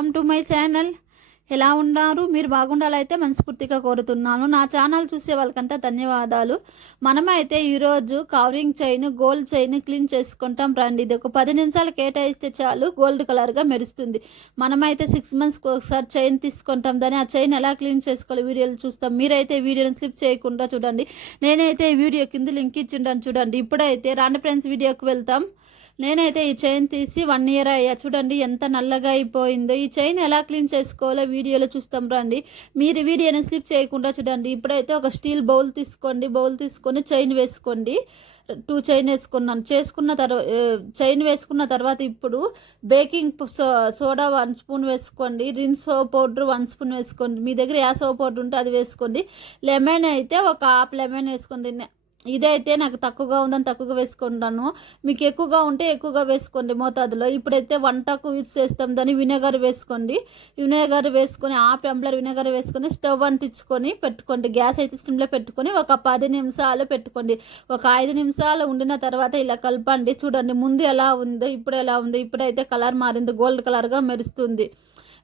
Welcome to my channel. ఎలా ఉన్నారు? మీరు బాగుండాలైతే మనస్ఫూర్తిగా కోరుతున్నాను. నా ఛానల్ చూసే వాళ్ళకంతా ధన్యవాదాలు. మనమైతే ఈరోజు covering chain, gold chain clean చేసుకుంటాం రండి. ఇది ఒక 10 నిమిషాలు కేటాయిస్తే చాలు గోల్డ్ కలర్గా మెరుస్తుంది. మనమైతే 6 మంత్స్కి ఒకసారి చైన్ తీసుకుంటాం. దాన్ని ఆ చైన్ ఎలా క్లీన్ చేసుకోవాలి వీడియోలు చూస్తాం. మీరైతే వీడియోని స్లిప్ చేయకుండా చూడండి. నేనైతే ఈ వీడియో కింద లింక్ ఇచ్చిండాను చూడండి. ఇప్పుడైతే రాండి ఫ్రెండ్స్ వీడియోకి వెళ్తాం. నేనైతే ఈ చైన్ తీసి 1 ఇయర్ అయ్యా. చూడండి ఎంత నల్లగా అయిపోయిందో. ఈ చైన్ ఎలా క్లీన్ చేసుకోవాలో వీడియోలో చూస్తాం రండి. మీరు వీడియోని స్లిప్ చేయకుండా చూడండి. ఇప్పుడైతే ఒక స్టీల్ బౌల్ తీసుకోండి. బౌల్ తీసుకొని చైన్ వేసుకోండి. 2 చైన్ వేసుకున్నాను. చైన్ వేసుకున్న తర్వాత ఇప్పుడు బేకింగ్ సోడా 1 స్పూన్ వేసుకోండి. రిన్ సోప్ పౌడర్ 1 స్పూన్ వేసుకోండి. మీ దగ్గర ఏ సోప్ పౌడర్ ఉంటే అది వేసుకోండి. లెమన్ అయితే ఒక హాఫ్ లెమన్ వేసుకోండి. ఇదైతే నాకు తక్కువగా ఉందని తక్కువగా వేసుకుంటాను. మీకు ఎక్కువగా ఉంటే ఎక్కువగా వేసుకోండి మోతాదులో. ఇప్పుడైతే వంటకు యూజ్ చేస్తాం. దాన్ని వినేగర్ వేసుకోండి. వినేగర్ వేసుకొని హాఫ్ టంబ్లర్ వినేగర్ వేసుకొని స్టవ్ అంటించుకొని పెట్టుకోండి. గ్యాస్ అయితే స్టిమ్లో పెట్టుకొని ఒక 10 నిమిషాలు పెట్టుకోండి. ఒక 5 నిమిషాలు ఉండిన తర్వాత ఇలా కలపండి. చూడండి ముందు ఎలా ఉందో ఇప్పుడు ఎలా ఉందో. ఇప్పుడైతే కలర్ మారింది, గోల్డ్ కలర్గా మెరుస్తుంది.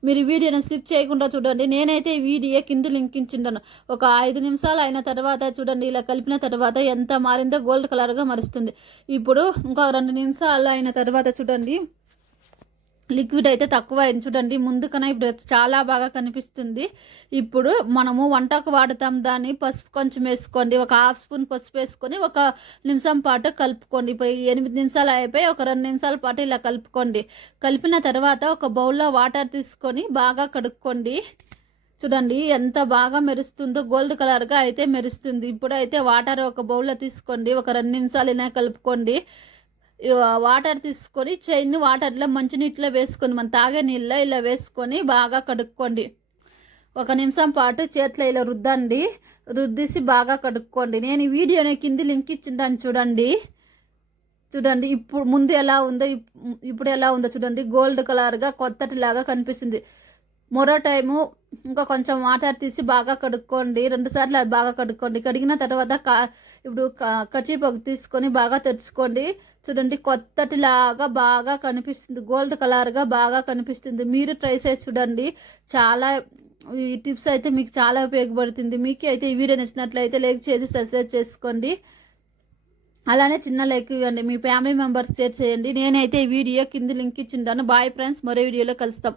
మీరు వీడియోని స్లిప్ చేయకుండా చూడండి. నేనైతే ఈ వీడియో కింద లింక్ ఇచ్చిండాను. ఒక 5 నిమిషాలు అయిన తర్వాత చూడండి ఇలా కలిపిన తర్వాత ఎంత మారిందో గోల్డ్ కలర్గా మరుస్తుంది. ఇప్పుడు ఇంకో 2 నిమిషాలు అయిన తర్వాత చూడండి లిక్విడ్ అయితే తక్కువ అయింది. చూడండి ముందు కన్నా ఇప్పుడు చాలా బాగా కనిపిస్తుంది. ఇప్పుడు మనము వంటకు వాడతాం. దాన్ని పసుపు కొంచెం వేసుకోండి. ఒక హాఫ్ స్పూన్ పసుపు వేసుకొని ఒక నిమిషం పాటు కలుపుకోండి. ఇప్పుడు 8 నిమిషాలు అయిపోయి ఒక 2 నిమిషాల పాటు ఇలా కలుపుకోండి. కలిపిన తర్వాత ఒక బౌల్లో వాటర్ తీసుకొని బాగా కడుక్కోండి. చూడండి ఎంత బాగా మెరుస్తుందో, గోల్డ్ కలర్గా అయితే మెరుస్తుంది. ఇప్పుడైతే వాటర్ ఒక బౌల్లో తీసుకోండి. ఒక 2 నిమిషాలు ఇలా కలుపుకోండి. వాటర్ తీసుకొని చైన్ వాటర్లో మంచినీటిలో వేసుకొని మనం తాగే నీళ్ళలో ఇలా వేసుకొని బాగా కడుక్కోండి. 1 నిమిషం పాటు చేతిలో ఇలా రుద్దండి. రుద్దేసి బాగా కడుక్కోండి. నేను ఈ వీడియోని కింది లింక్ ఇచ్చిందాన్ని చూడండి. చూడండి ఇప్పుడు ముందు ఎలా ఉందో ఇప్పుడు ఎలా ఉందో చూడండి. గోల్డ్ కలర్గా కొత్తటిలాగా కనిపిస్తుంది. మరో టైము ఇంకా కొంచెం వాటర్ తీసి బాగా కడుక్కోండి. 2 సార్లు అది బాగా కడుక్కోండి. కడిగిన తర్వాత ఇప్పుడు కచీపొగ తీసుకొని బాగా తెరుచుకోండి. చూడండి కొత్తటిలాగా బాగా కనిపిస్తుంది. గోల్డ్ కలర్గా బాగా కనిపిస్తుంది. మీరు ట్రై చేసి చూడండి. చాలా ఈ టిప్స్ అయితే మీకు చాలా ఉపయోగపడుతుంది. మీకు అయితే ఈ వీడియో నచ్చినట్లయితే లైక్ చేసి సబ్స్క్రైబ్ చేసుకోండి. అలానే చిన్న లైక్ ఇవ్వండి. మీ ఫ్యామిలీ మెంబర్స్ షేర్ చేయండి. నేనైతే ఈ వీడియో కింద లింక్ ఇచ్చింటాను. బాయ్ ఫ్రెండ్స్, మరో వీడియోలో కలుస్తాం.